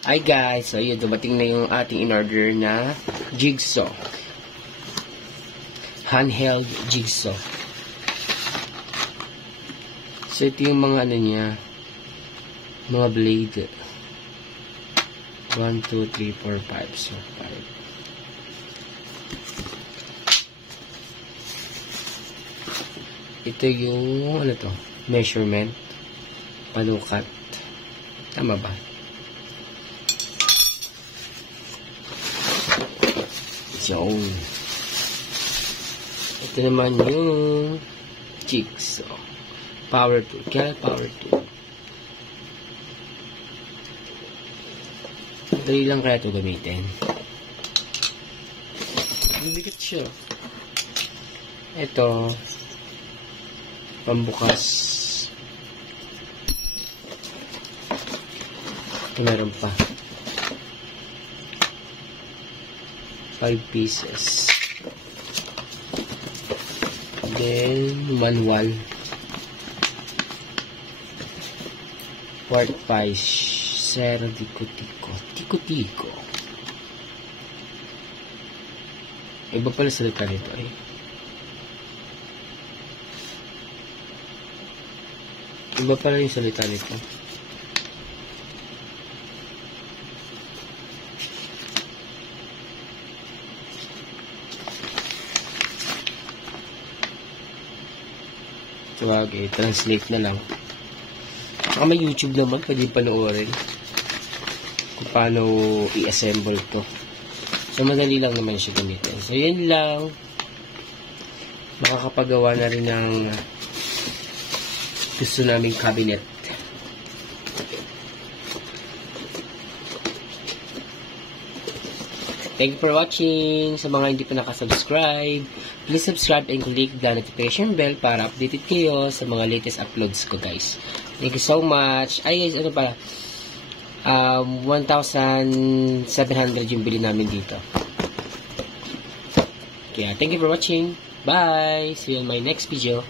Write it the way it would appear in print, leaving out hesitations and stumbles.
Hi guys, so yun, dumating na yung ating in-order na jigsaw. Handheld jigsaw. So ito yung mga ano niya, mga blade. 1, 2, 3, 4, 5. So 5. Ito yung ano to, measurement, panukat. Tama ba? So, ito naman yung jigsaw. Power tool. Kaya power tool. Dali lang kaya ito gamitin. Bigat siya. Ito, pambukas. Ito meron pa. 5 pieces. Then, manual. Quart pies. Sero tiko-tiko. Tiko-tiko. Iba pala salita nito eh. Iba pala yung salita nito. Wag translate na lang. Saka may YouTube naman, pwede panoorin kung paano i-assemble to. So, madali lang naman siya gamitin. So, yun lang. Makakapagawa na rin ng gusto naming cabinet. Thank you for watching. Sa mga hindi pa nakasubscribe, please subscribe and click the notification bell para updated kayo sa mga latest uploads ko, guys. Thank you so much. Ay, guys, ano pala? 1,700 yung bili namin dito. Kaya, thank you for watching. Bye! See you in my next video.